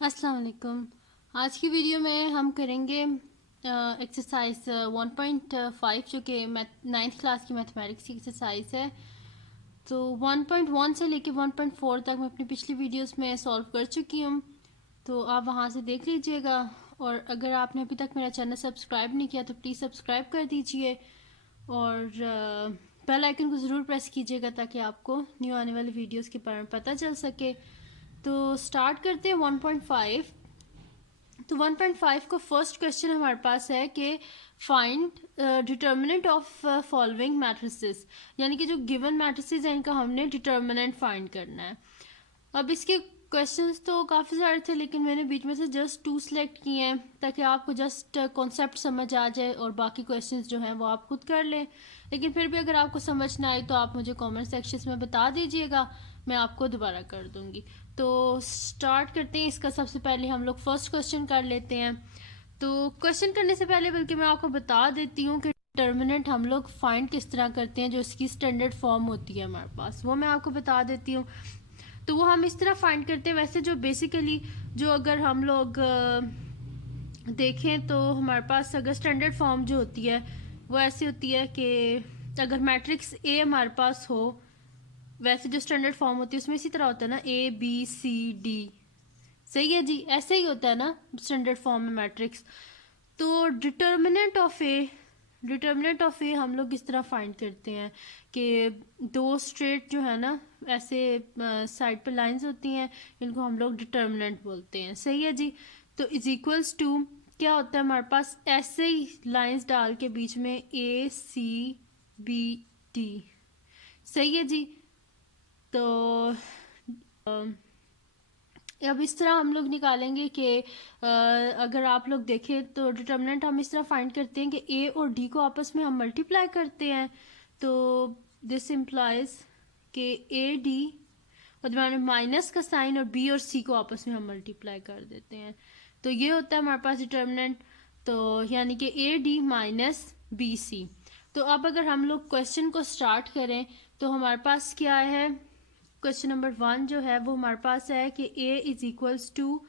अस्सलाम वालेकुम। आज की वीडियो में हम करेंगे एक्सरसाइज 1.5 जो कि नाइन्थ क्लास की मैथमेटिक्स की एक्सरसाइज है। तो 1.1 से लेके 1.4 तक मैं अपनी पिछली वीडियोस में सॉल्व कर चुकी हूँ, तो आप वहाँ से देख लीजिएगा। और अगर आपने अभी तक मेरा चैनल सब्सक्राइब नहीं किया तो प्लीज़ सब्सक्राइब कर दीजिए और बेल आइकन को ज़रूर प्रेस कीजिएगा ताकि आपको न्यू आने वाली वीडियोस के बारे में पता चल सके। तो स्टार्ट करते हैं 1.5। तो 1.5 को फर्स्ट क्वेश्चन हमारे पास है कि find determinant of following matrices, यानी कि जो गिवन मैट्रिसेस हैं इनका हमने डिटर्मिनेंट फाइंड करना है। अब इसके क्वेश्चंस तो काफ़ी सारे थे, लेकिन मैंने बीच में से जस्ट 2 सेलेक्ट किए हैं ताकि आपको जस्ट कॉन्सेप्ट समझ आ जाए और बाकी क्वेश्चंस जो हैं वो आप खुद कर लें। लेकिन फिर भी अगर आपको समझ ना आए तो आप मुझे कमेंट सेक्शन में बता दीजिएगा, मैं आपको दोबारा कर दूँगी। तो स्टार्ट करते हैं। इसका सबसे पहले हम लोग फर्स्ट क्वेश्चन कर लेते हैं। तो क्वेश्चन करने से पहले बल्कि मैं आपको बता देती हूँ कि डिटर्मिनेंट हम लोग फाइंड किस तरह करते हैं, जो इसकी स्टैंडर्ड फॉर्म होती है हमारे पास, वो मैं आपको बता देती हूँ। तो वो हम इस तरह फाइंड करते हैं। वैसे जो बेसिकली जो अगर हम लोग देखें तो हमारे पास अगर स्टैंडर्ड फॉर्म जो होती है वो ऐसी होती है कि अगर मैट्रिक्स ए हमारे पास हो, वैसे जो स्टैंडर्ड फॉर्म होती है उसमें इसी तरह होता है ना, ए बी सी डी। सही है जी, ऐसे ही होता है ना स्टैंडर्ड फॉर्म में मैट्रिक्स। तो डिटर्मिनेंट ऑफ ए हम लोग इस तरह फाइंड करते हैं कि दो स्ट्रेट जो है ना ऐसे साइड पे लाइंस होती हैं, इनको हम लोग डिटर्मिनेंट बोलते हैं। सही है जी। तो इज इक्वल्स टू क्या होता है हमारे पास, ऐसे ही लाइंस डाल के बीच में ए सी बी डी। सही है जी। तो अब इस तरह हम लोग निकालेंगे कि अगर आप लोग देखें तो डिटर्मिनेंट हम इस तरह फाइंड करते हैं कि ए और डी को आपस में हम मल्टीप्लाई करते हैं। तो दिस इम्प्लाइज कि ए डी और दरम्यान में माइनस का साइन और बी और सी को आपस में हम मल्टीप्लाई कर देते हैं। तो ये होता है हमारे पास डिटर्मिनेंट। तो यानी कि A D minus B C. तो अब अगर हम लोग क्वेश्चन को स्टार्ट करें तो हमारे पास क्या है, क्वेश्चन नंबर 1 जो है वो हमारे पास है कि a इज इक्वल्स टू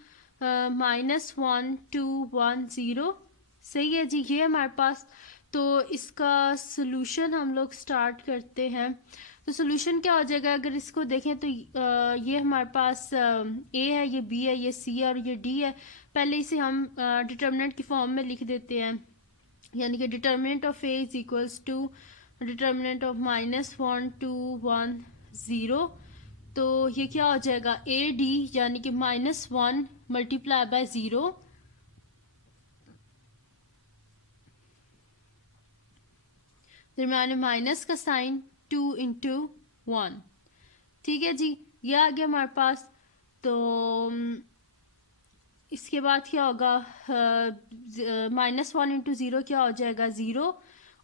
-1 2 1 0। सही है जी, ये हमारे पास। तो इसका सोल्यूशन हम लोग स्टार्ट करते हैं। तो सोल्यूशन क्या हो जाएगा, अगर इसको देखें तो ये हमारे पास a है, ये b है, ये c है और ये d है। पहले इसे हम डिटर्मिनेंट की फॉर्म में लिख देते हैं, यानी कि determinant of a is equals to determinant of -1 2 1 0। तो ये क्या हो जाएगा, ए डी यानी कि -1 मल्टीप्लाई बाय 0 दरम्यान में माइनस का साइन 2 इंटू 1। ठीक है जी, ये आ गया हमारे पास। तो इसके बाद क्या होगा, -1 इंटू 0 क्या हो जाएगा 0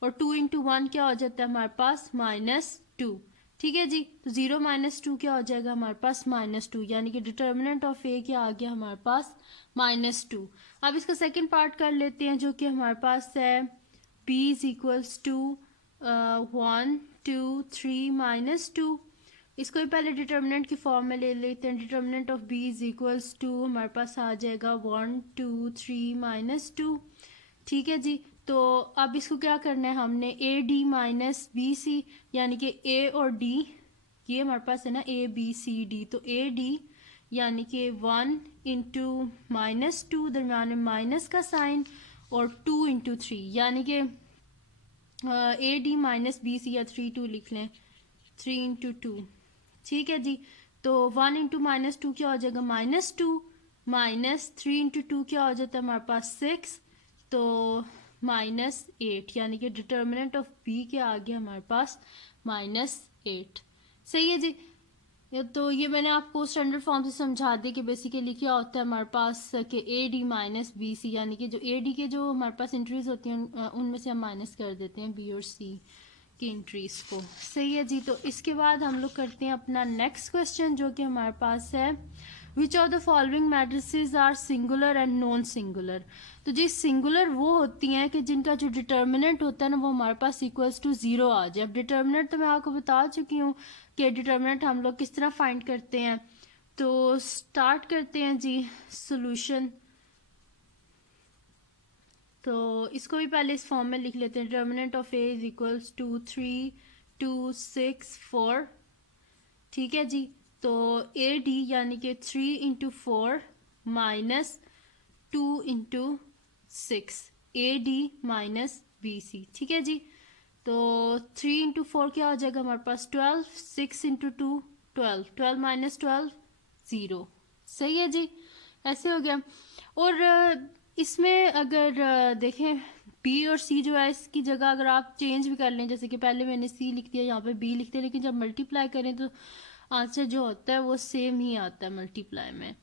और 2 इंटू 1 क्या हो जाता है हमारे पास -2। ठीक है जी। तो 0 -2 क्या हो जाएगा हमारे पास -2, यानी कि डिटर्मिनेंट ऑफ ए क्या आ गया हमारे पास -2। अब इसका सेकंड पार्ट कर लेते हैं जो कि हमारे पास है b इज इक्वल्स टू 1 2 3 -2। इसको भी पहले डिटर्मिनेंट की फॉर्म में ले लेते हैं। Determinant of b is equals to हमारे पास आ जाएगा 1 2 3 -2। ठीक है जी। तो अब इसको क्या करना है हमने, A D minus B C, यानी कि ए और डी ये हमारे पास है ना ए बी सी डी। तो ए डी यानी कि 1 इंटू -2 दरम्यान में माइनस का साइन और 2 इंटू 3, यानी कि A D minus B C या 3 2 लिख लें, 3 इंटू 2। ठीक है जी। तो 1 इंटू -2 क्या हो जाएगा -2 माइनस 3 इंटू 2 क्या हो जाता है हमारे पास 6, तो -8, यानी कि डिटर्मिनेंट ऑफ बी क्या आ गया हमारे पास -8। सही है जी। तो ये मैंने आपको स्टैंडर्ड फॉर्म से समझा दी कि बेसिकली क्या होता है हमारे पास कि A D minus B C, यानी कि जो ए डी के जो हमारे पास एंट्रीज होती हैं उनमें से हम माइनस कर देते हैं बी और सी की एंट्रीज को। सही है जी। तो इसके बाद हम लोग करते हैं अपना नेक्स्ट क्वेश्चन जो कि हमारे पास है which of the following matrices are singular and non singular. तो जी सिंगुलर वो होती हैं कि जिनका जो डिटर्मिनेंट होता है ना वो हमारे पास इक्वल्स टू 0 आ जाए। अब डिटर्मिनेंट तो मैं आपको बता चुकी हूँ कि डिटर्मिनेंट हम लोग किस तरह फाइंड करते हैं। तो स्टार्ट करते हैं जी सॉल्यूशन। तो इसको भी पहले इस फॉर्म में लिख लेते हैं। Determinant of A is equals to 3 2 6 4। ठीक है जी। तो ए डी यानी कि 3 into 4 minus 2 into 6, A D minus B C. ठीक है जी। तो 3 इंटू 4 क्या हो जाएगा हमारे पास 12, 6 इंटू 2 12, 12 माइनस 12 0। सही है जी, ऐसे हो गया। और इसमें अगर देखें बी और सी जो है इसकी जगह अगर आप चेंज भी कर लें, जैसे कि पहले मैंने सी लिख दिया यहाँ पे बी लिख दिया, लेकिन जब मल्टीप्लाई करें तो आंसर जो होता है वो सेम ही आता है मल्टीप्लाई में।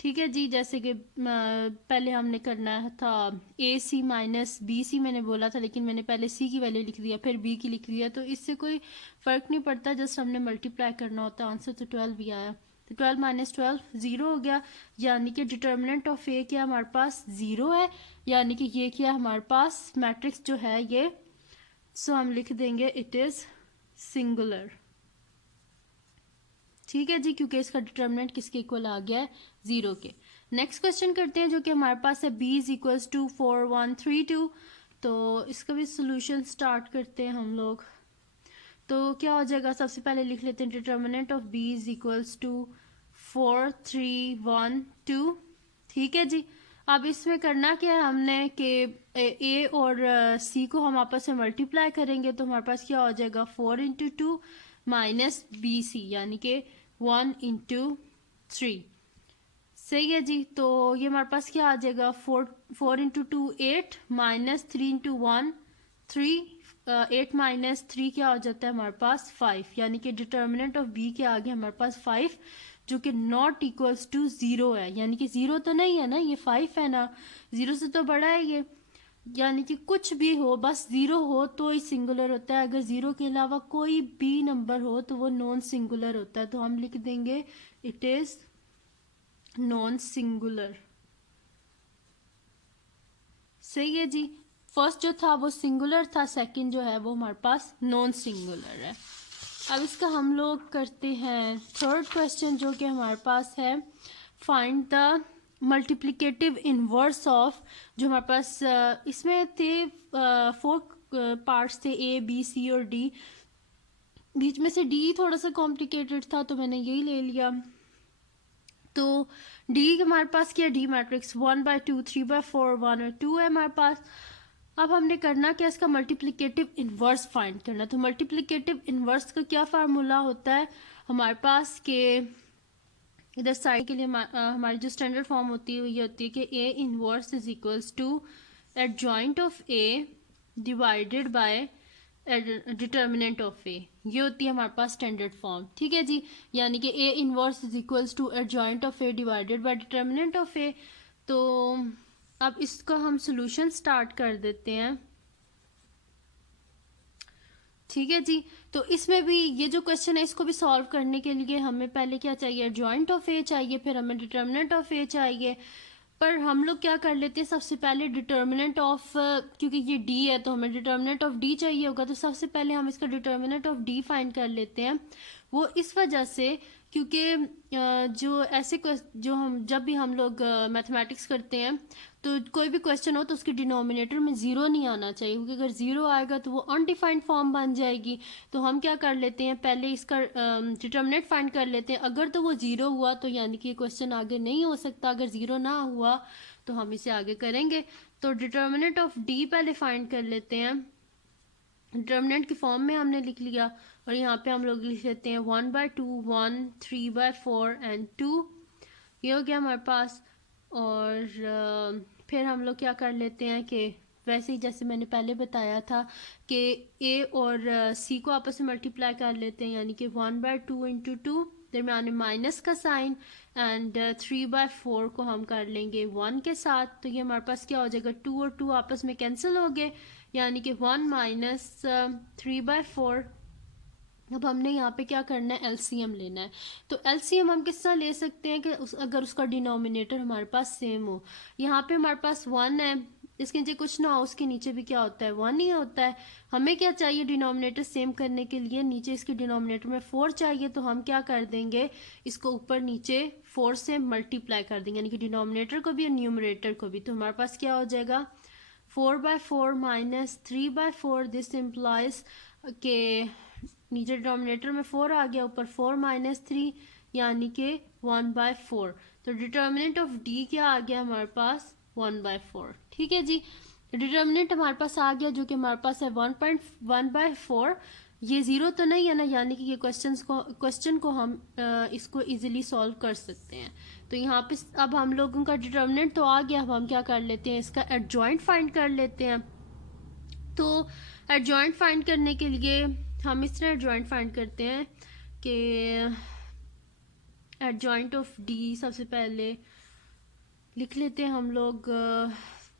ठीक है जी। जैसे कि पहले हमने करना था ए सी माइनस बी सी, मैंने बोला था, लेकिन मैंने पहले सी की वैल्यू लिख दिया फिर बी की लिख दिया, तो इससे कोई फ़र्क नहीं पड़ता, जस्ट हमने मल्टीप्लाई करना होता है। आंसर तो 12 भी आया, तो 12 माइनस 12 ज़ीरो हो गया। यानी कि डिटर्मिनेंट ऑफ ए क्या हमारे पास ज़ीरो है, यानी कि ये क्या हमारे पास मैट्रिक्स जो है ये, सो हम लिख देंगे इट इज़ सिंगुलर। ठीक है जी, क्योंकि इसका डिटर्मिनेंट किसके इक्वल आ गया है, ज़ीरो के। नेक्स्ट क्वेश्चन करते हैं जो कि हमारे पास है b इज इक्वल्स टू 4 1 3 2। तो इसका भी सोल्यूशन स्टार्ट करते हैं हम लोग। तो क्या हो जाएगा, सबसे पहले लिख लेते हैं determinant of b is equals to 4 3 1 2। ठीक है जी। अब इसमें करना क्या है हमने कि ए और सी को हम आपस में मल्टीप्लाई करेंगे, तो हमारे पास क्या हो जाएगा 4 इंटू 2 माइनस बी सी, यानी कि 1 इंटू 3। सही है जी। तो ये हमारे पास क्या आ जाएगा 4 इंटू 2 8 माइनस 3 इंटू 1 3, 8 माइनस 3 क्या हो जाता है हमारे पास 5, यानी कि डिटर्मिनेंट ऑफ बी के आगे हमारे पास 5 जो कि नॉट इक्वल्स टू ज़ीरो है, यानी कि ज़ीरो तो नहीं है ना, ये 5 है ना, ज़ीरो से तो बड़ा है ये, यानी कि कुछ भी हो बस ज़ीरो हो तो ही सिंगुलर होता है। अगर ज़ीरो के अलावा कोई भी नंबर हो तो वो नॉन सिंगुलर होता है, तो हम लिख देंगे इट इज़ नॉन सिंगुलर। सही है जी। फर्स्ट जो था वो सिंगुलर था, सेकंड जो है वो हमारे पास नॉन सिंगुलर है। अब इसका हम लोग करते हैं थर्ड क्वेश्चन जो कि हमारे पास है find the multiplicative inverse of, जो हमारे पास इसमें थे 4 पार्ट्स थे ए बी सी और डी, बीच में से डी थोड़ा सा कॉम्प्लिकेटेड था तो मैंने यही ले लिया। तो डी हमारे पास क्या, डी मैट्रिक्स 1/2 3/4 1 और 2 है हमारे पास। अब हमने करना क्या, इसका मल्टीप्लिकेटिव इन्वर्स फाइंड करना। तो मल्टीप्लिकेटिव इन्वर्स का क्या फार्मूला होता है हमारे पास के इधर साइड के लिए हमारी जो स्टैंडर्ड फॉर्म होती है ये होती है कि A inverse is equals to adjoint of A divided by determinant of A, ये होती है हमारे पास स्टैंडर्ड फॉर्म। ठीक है जी। यानी कि A inverse is equals to adjoint of A divided by determinant of A. तो अब इसका हम सॉल्यूशन स्टार्ट कर देते हैं। ठीक है जी। तो इसमें भी ये जो क्वेश्चन है इसको भी सॉल्व करने के लिए हमें पहले क्या चाहिए, एडजॉइंट ऑफ ए चाहिए, फिर हमें डिटर्मिनेंट ऑफ ए चाहिए। पर हम लोग क्या कर लेते हैं, सबसे पहले डिटर्मिनेंट ऑफ, क्योंकि ये डी है तो हमें डिटर्मिनेंट ऑफ डी चाहिए होगा, तो सबसे पहले हम इसका डिटर्मिनेंट ऑफ डी फाइंड कर लेते हैं। वो इस वजह से क्योंकि जो ऐसे जो हम जब भी हम लोग मैथमेटिक्स करते हैं तो कोई भी क्वेश्चन हो तो उसके डिनोमिनेटर में ज़ीरो नहीं आना चाहिए, क्योंकि अगर ज़ीरो आएगा तो वो अनडिफाइंड फॉर्म बन जाएगी। तो हम क्या कर लेते हैं, पहले इसका डिटर्मिनेंट फाइंड कर लेते हैं। अगर तो वो ज़ीरो हुआ तो यानी कि क्वेश्चन आगे नहीं हो सकता, अगर ज़ीरो ना हुआ तो हम इसे आगे करेंगे। तो डिटर्मिनेंट ऑफ डी पहले फाइंड कर लेते हैं। डिटर्मिनेंट की फॉर्म में हमने लिख लिया और यहाँ पे हम लोग लिख लेते हैं 1/2 1 3/4 एंड 2, ये हो गया हमारे पास। और फिर हम लोग क्या कर लेते हैं कि वैसे ही जैसे मैंने पहले बताया था कि ए और सी को आपस में मल्टीप्लाई कर लेते हैं, यानी कि 1/2 इंटू 2 दरम्यान में माइनस का साइन, एंड 3/4 को हम कर लेंगे 1 के साथ। तो ये हमारे पास क्या हो जाएगा, 2 और 2 आपस में कैंसिल हो गए, यानी कि 1 माइनस 3/4। अब हमने यहाँ पे क्या करना है, एलसीएम लेना है। तो एलसीएम हम किस तरह ले सकते हैं कि अगर उसका डिनोमिनेटर हमारे पास सेम हो। यहाँ पे हमारे पास 1 है इसके नीचे कुछ ना हो उसके नीचे भी क्या होता है 1 ही होता है। हमें क्या चाहिए डिनोमिनेटर सेम करने के लिए, नीचे इसके डिनोमिनेटर में 4 चाहिए, तो हम क्या कर देंगे इसको ऊपर नीचे 4 से मल्टीप्लाई कर देंगे, यानी कि डिनोमिनेटर को भी और न्यूमरेटर को भी। तो हमारे पास क्या हो जाएगा 4/4 माइनस 3/4, दिस इम्प्लाइज के नीचे डिनोमिनेटर में 4 आ गया, ऊपर 4 माइनस 3 यानी कि 1/4। तो डिटर्मिनेंट ऑफ डी क्या आ गया हमारे पास 1/4। ठीक है जी, डिटर्मिनेंट हमारे पास आ गया जो कि हमारे पास है 1/4। ये ज़ीरो तो नहीं है ना, यानी कि ये क्वेश्चन को हम इसको इजीली सॉल्व कर सकते हैं। तो यहाँ पे अब हम लोगों का डिटर्मिनेंट तो आ गया, अब हम क्या कर लेते हैं इसका एडजॉइंट फाइंड कर लेते हैं। तो एडजॉइंट फाइंड करने के लिए हम इस तरह एडजॉइंट फाइंड करते हैं कि एडजॉइंट ऑफ डी सबसे पहले लिख लेते हैं हम लोग।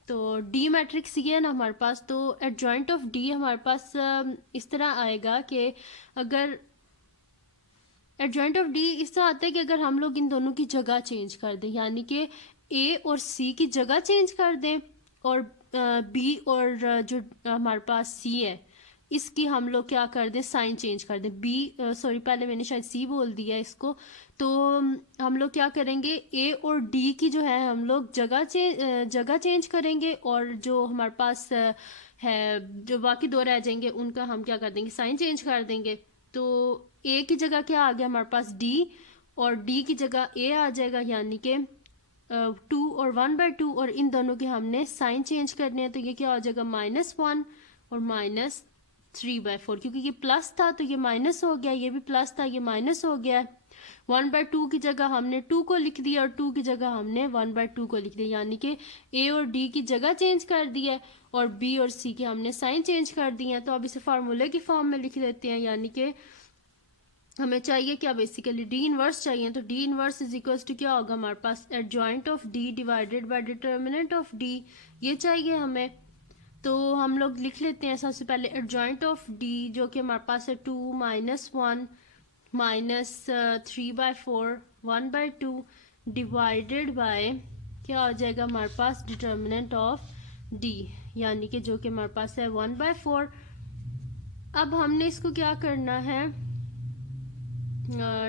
तो डी मैट्रिक्स ये है ना हमारे पास, तो एडजॉइंट ऑफ डी हमारे पास इस तरह आएगा कि अगर एडजॉइंट ऑफ डी इस तरह आता है कि अगर हम लोग इन दोनों की जगह चेंज कर दें, यानी कि ए और सी की जगह चेंज कर दें और बी और जो हमारे पास सी है इसकी हम लोग क्या कर दें साइन चेंज कर दें। बी सॉरी पहले मैंने शायद सी बोल दिया इसको। तो हम लोग क्या करेंगे ए और डी की जो है हम लोग जगह चेंज करेंगे और जो हमारे पास है जो बाकी दो रह जाएंगे उनका हम क्या कर देंगे साइन चेंज कर देंगे। तो ए की जगह क्या आ गया हमारे पास डी और डी की जगह ए आ जाएगा, यानी कि 2 और 1/2 और इन दोनों के हमने साइन चेंज करने हैं। तो ये क्या हो जाएगा -1 और -3/4, क्योंकि ये प्लस था तो ये माइनस हो गया, ये भी प्लस था ये माइनस हो गया। 1/2 की जगह हमने 2 को लिख दिया और 2 की जगह हमने 1/2 को लिख दिया, यानी कि ए और डी की जगह चेंज कर दी है और बी और सी के हमने साइन चेंज कर दिए हैं। तो अब इसे फार्मूले की फॉर्म में लिख देते हैं, यानी कि हमें चाहिए क्या बेसिकली डी इनवर्स चाहिए। तो D inverse is equals to क्या होगा हमारे पास adjoint of D divided by determinant of D, ये चाहिए हमें। तो हम लोग लिख लेते हैं सबसे पहले एडजॉइंट ऑफ डी जो कि हमारे पास है 2 -1 -3/4 1/2 डिवाइडेड बाय क्या हो जाएगा हमारे पास डिटर्मिनेंट ऑफ डी, यानी कि जो कि हमारे पास है 1/4। अब हमने इसको क्या करना है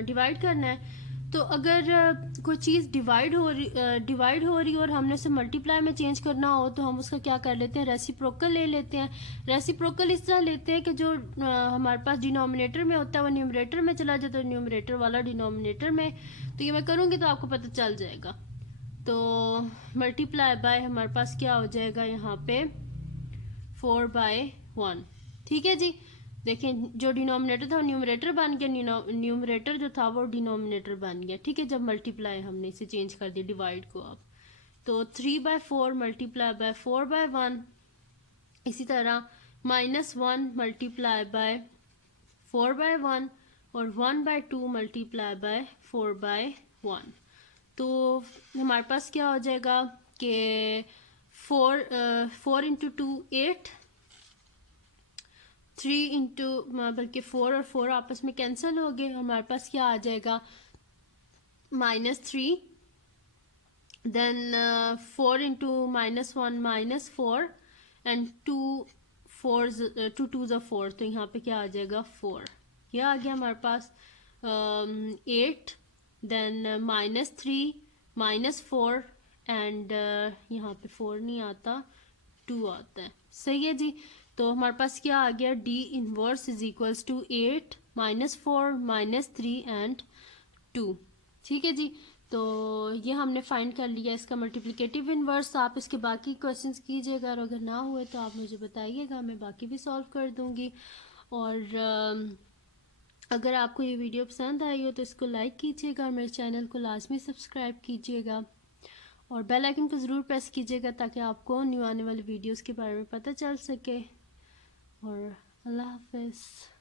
डिवाइड करना है। तो अगर कोई चीज़ डिवाइड हो रही और हमने उसे मल्टीप्लाई में चेंज करना हो तो हम उसका क्या कर लेते हैं रेसिप्रोकल ले लेते हैं। रेसिप्रोकल इस तरह लेते हैं कि जो हमारे पास डिनोमिनेटर में होता है वो न्यूमरेटर में चला जाता है, न्यूमरेटर वाला डिनोमिनेटर में। तो ये मैं करूँगी तो आपको पता चल जाएगा। तो मल्टीप्लाई बाय हमारे पास क्या हो जाएगा यहाँ पे 4/1। ठीक है जी, देखें जो डिनोमिनेटर था वो न्यूमरेटर बन गया, न्यूमरेटर जो था वो डिनोमिनेटर बन गया। ठीक है, जब मल्टीप्लाई हमने इसे चेंज कर दिया डिवाइड को। अब तो 3/4 मल्टीप्लाई बाय 4/1, इसी तरह -1 मल्टीप्लाई बाय 4/1 और 1/2 मल्टीप्लाई बाय 4/1। तो हमारे पास क्या हो जाएगा कि 4 × 2 8, 3 इंटू बल्कि 4 और 4 आपस में कैंसिल हो गए, हमारे पास क्या आ जाएगा -3, देन 4 इंटू -1 -4 एंड 2 2 ज़ा 4, तो यहाँ पे क्या आ जाएगा 4। यह आ गया हमारे पास 8, देन -3 -4 एंड यहाँ पे 4 नहीं आता 2 आता है। सही है जी, तो हमारे पास क्या आ गया D inverse is equals to 8 -4 -3 and 2। ठीक है जी, तो ये हमने फाइंड कर लिया इसका मल्टीप्लिकेटिव इनवर्स। आप इसके बाकी क्वेश्चंस कीजिएगा और अगर ना हुए तो आप मुझे बताइएगा, मैं बाकी भी सॉल्व कर दूंगी। और अगर आपको ये वीडियो पसंद आई हो तो इसको लाइक कीजिएगा और मेरे चैनल को लाजमी सब्सक्राइब कीजिएगा और बेल आइकन को ज़रूर प्रेस कीजिएगा ताकि आपको न्यू आने वाले वीडियोस के बारे में पता चल सके। और अल्लाह हाफ़िज़।